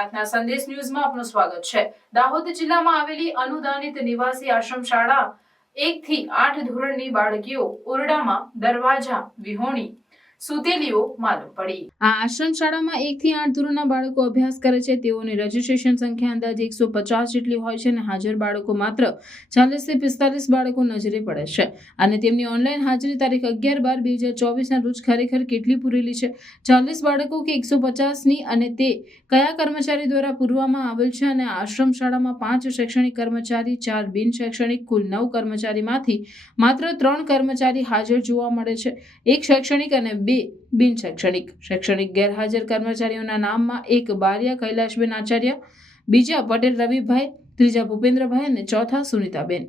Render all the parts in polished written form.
પ્રાર્થના સંદેશ ન્યૂઝમાં આપનું સ્વાગત છે। દાહોદ જિલ્લામાં આવેલી અનુદાનિત નિવાસી આશ્રમ શાળા 1 થી 8 ધોરણની બાળકીઓ ઓરડામાં દરવાજા વિહોણી સુતેલીઓ માલુમ પડી। આ આશ્રમ શાળામાં 1 થી 8 ધોરણના બાળકો અભ્યાસ કરે છે। તેઓની રજીસ્ટ્રેશન સંખ્યા અંદાજે 150 જેટલી હોય છે અને હાજર બાળકો માત્ર 40 થી 45 બાળકો નજરે પડે છે અને તેમની ઓનલાઈન હાજરી તારીખ 11/12/2024 ના રોજ ખરેખર કેટલી પૂરેલી છે? 40 બાળકો કે 150 ની અને તે કયા કર્મચારી દ્વારા પૂરવામાં આવેલ છે? અને આશ્રમ શાળામાં 5 શૈક્ષણિક કર્મચારી, 4 બિન શૈક્ષણિક, કુલ 9 કર્મચારીમાંથી માત્ર 3 કર્મચારી હાજર જોવા મળે છે। 1 શૈક્ષણિક અને 2 બિન શૈક્ષણિક ગેરહાજર કર્મચારીઓના નામમાં 1 બારિયા કૈલાશબેન આચાર્ય, બીજા પટેલ રવિભાઈ, ત્રીજા ભૂપેન્દ્રભાઈ અને ચોથા સુનિતાબેન।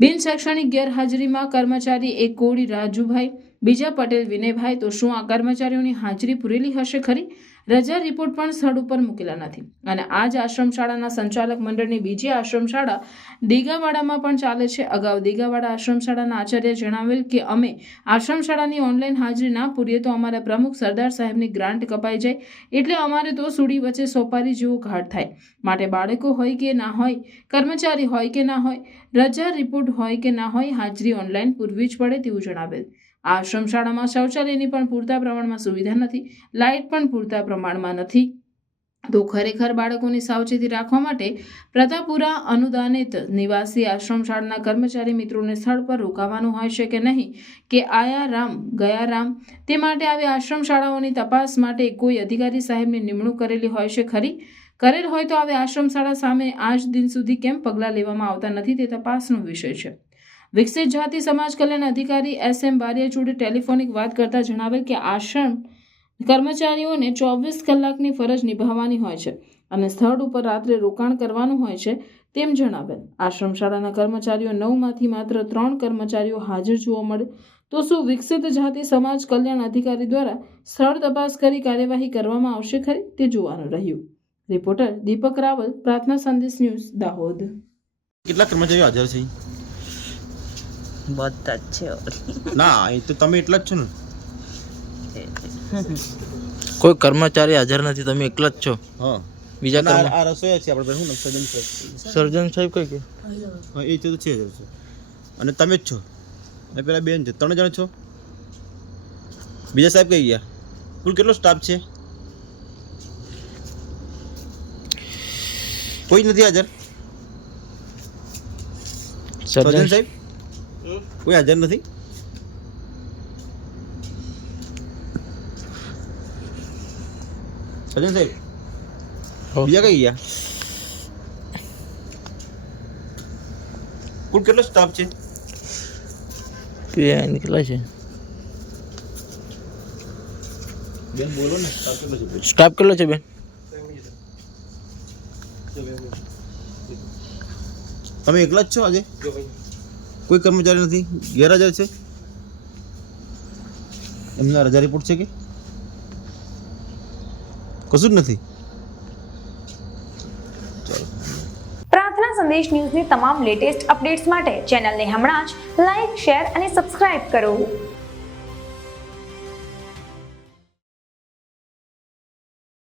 બિન શૈક્ષણિક ગેરહાજરીમાં કર્મચારી 1 કોળી રાજુભાઈ, બીજા પટેલ વિનયભાઈ। તો શું આ કર્મચારીઓની હાજરી પૂરેલી હશે ખરી? રજા રિપોર્ટ પણ સ્થળ ઉપર મૂકેલા નથી અને આ જ આશ્રમ શાળાના સંચાલક મંડળની બીજી આશ્રમ શાળા દીગાવાડામાં પણ ચાલે છે। અગાઉ દીગાવાડા આશ્રમ શાળાના આચાર્ય જણાવેલ કે અમે આશ્રમ શાળાની ઓનલાઈન હાજરી ના પૂરીએ તો અમારા પ્રમુખ સરદાર સાહેબની ગ્રાન્ટ કપાઈ જાય, એટલે અમારે તો સુડી વચ્ચે સોપારી જેવો ઘાટ થાય। માટે બાળકો હોય કે ના હોય, કર્મચારી હોય કે ના હોય, રજા રિપોર્ટ હોય કે ના હોય, હાજરી ઓનલાઈન પૂરવી જ પડે તેવું જણાવેલ। આશ્રમ શાળામાં શૌચાલયની પણ પૂરતા પ્રમાણમાં સુવિધા નથી, લાઇટ પણ પૂરતા પ્રમાણમાં નથી। તો ખરેખર બાળકોની સાવચેતી રાખવા માટે પ્રતાપપુરા અનુદાનિત નિવાસી આશ્રમ શાળાના કર્મચારી મિત્રોને સ્થળ પર રોકાવાનું હોય છે કે નહીં, કે આયા રામ ગયા રામ? તે માટે આવી આશ્રમ શાળાઓની તપાસ માટે કોઈ અધિકારી સાહેબની નિમણૂક કરેલી હોય છે ખરી? કરેલ હોય તો આવી આશ્રમ શાળા સામે આજ દિન સુધી કેમ પગલાં લેવામાં આવતા નથી તે તપાસનો વિષય છે। વિકસિત જાતિ સમાજ કલ્યાણ અધિકારી SM બારિયા જોડે ટેલિફોનિક વાત કરતા જણાવેલ કે આશ્રમ કર્મચારીઓને 24 કલાકની ફરજ નિભાવવાની હોય છે અને સ્થળ ઉપર રાત્રે રોકાણ કરવાનું હોય છે તેમ જણાવેલ। આશ્રમ શાળાના કર્મચારીઓ 9 માંથી માત્ર 3 કર્મચારીઓ હાજર જોવા મળે તો શું વિકસિત જાતિ સમાજ કલ્યાણ અધિકારી દ્વારા સ્થળ તપાસ કરી કાર્યવાહી કરવામાં આવશે ખરી? તે જોવાનું રહ્યું। રિપોર્ટર દીપક રાવલ, પ્રાર્થના સંદેશ ન્યૂઝ, દાહોદ। કેટલા કર્મચારીઓ હાજર છે? બધા જ છે ના, એ તો તમે એટલા જ છો ને? કોઈ કર્મચારી હાજર નથી, તમે એકલા જ છો? હા, બીજા આ રસોઈયા છે આપણે, શું નામ? સર્જન સાહેબ। સર્જન સાહેબ કઈ કે? હા, એ તો છે અને તમે જ છો અને પેલા બેન છે, 3 જણ છો। બીજા સાહેબ કઈ ગયા? કુલ કેટલો સ્ટાફ છે? કોઈ નથી હાજર? સર્જન સાહેબ કોઈ હાજર નથી? સર્જન સાહેબ બીજા કઈ ગયા? કુલ કેટલો સ્ટાફ છે? કેટલા છે બેન બોલો ને, સ્ટાફ કેટલો છે? સ્ટાફ કેટલો છે બેન? તમે એકલા જ છો આજે? કોઈ કર્મચારી નથી, ગેરહાજર છે? એમના રજા રિપોર્ટ છે કે કશું જ નથી? પ્રાર્થના સંદેશ ન્યૂઝની તમામ લેટેસ્ટ અપડેટ્સ માટે ચેનલને હમણાં જ લાઇક, શેર અને સબસ્ક્રાઇબ કરો।